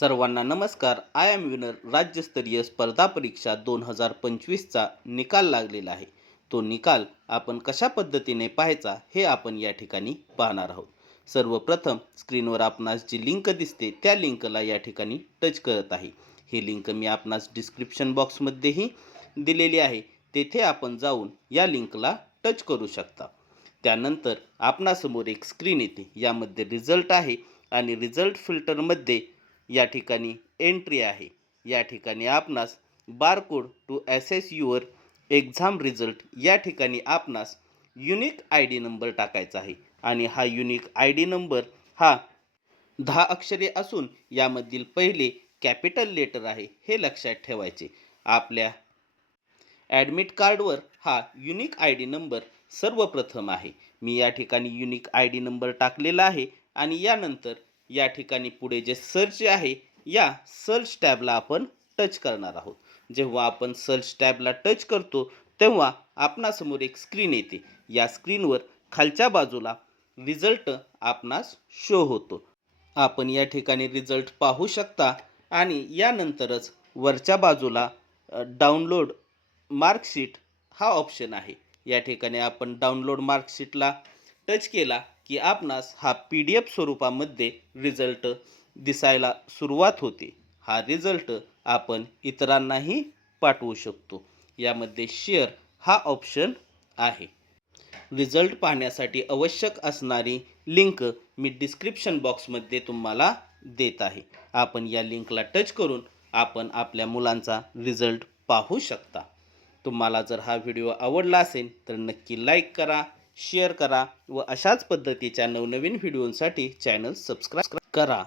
सर्वांना नमस्कार. I am winner राज्यस्तरीय स्पर्धा परीक्षा दोन हजार पंचवीसचा निकाल लागलेला आहे. तो निकाल आपण कशा पद्धतीने पाहायचा हे आपण या ठिकाणी पाहणार आहोत. सर्वप्रथम स्क्रीनवर आपणास जी लिंक दिसते त्या लिंकला या ठिकाणी टच करत आहे. ही लिंक मी आपणास डिस्क्रिप्शन बॉक्समध्येही दिलेली आहे. तेथे आपण जाऊन या लिंकला टच करू शकता. त्यानंतर आपणासमोर एक स्क्रीन येते. यामध्ये रिझल्ट आहे आणि रिझल्ट फिल्टरमध्ये या ठिकाणी एंट्री आहे. या ठिकाणी आपणास barcode to access your exam result या ठिकाणी आपणास युनिक आय डी नंबर टाकायचा आहे. आणि हा युनिक आय डी नंबर हा दहा अक्षरे असून यामधील पहिले कॅपिटल लेटर आहे हे लक्षात ठेवायचे. आपल्या ॲडमिट कार्डवर हा युनिक आय डी नंबर सर्वप्रथम आहे. मी या ठिकाणी युनिक आय डी नंबर टाकलेला आहे आणि यानंतर या ठिकाणी पुढे जे सर्च आहे या सर्च टॅबला आपण टच करणार आहोत. जेव्हा आपण सर्च टॅबला टच करतो तेव्हा आपणासमोर एक स्क्रीन येते. या स्क्रीनवर खालच्या बाजूला रिझल्ट आपणास शो होतो. आपण या ठिकाणी रिझल्ट पाहू शकता आणि यानंतरच वरच्या बाजूला डाउनलोड मार्कशीट हा ऑप्शन आहे. या ठिकाणी आपण डाउनलोड मार्कशीटला टच केला की आपणास हा पी डी एफ स्वरूपामध्ये रिझल्ट दिसायला सुरुवात होते. हा रिझल्ट आपण इतरांनाही पाठवू शकतो. यामध्ये शेअर हा ऑप्शन आहे. रिझल्ट पाहण्यासाठी आवश्यक असणारी लिंक मी डिस्क्रिप्शन बॉक्समध्ये तुम्हाला देत आहे. आपण या लिंकला टच करून आपण आपल्या मुलांचा रिझल्ट पाहू शकता. तुम्हाला जर हा व्हिडिओ आवडला असेल तर नक्की लाईक करा. शेअर करा व अशाच पद्धतीच्या नवनवीन व्हिडिओंसाठी चॅनल सबस्क्राईब करा.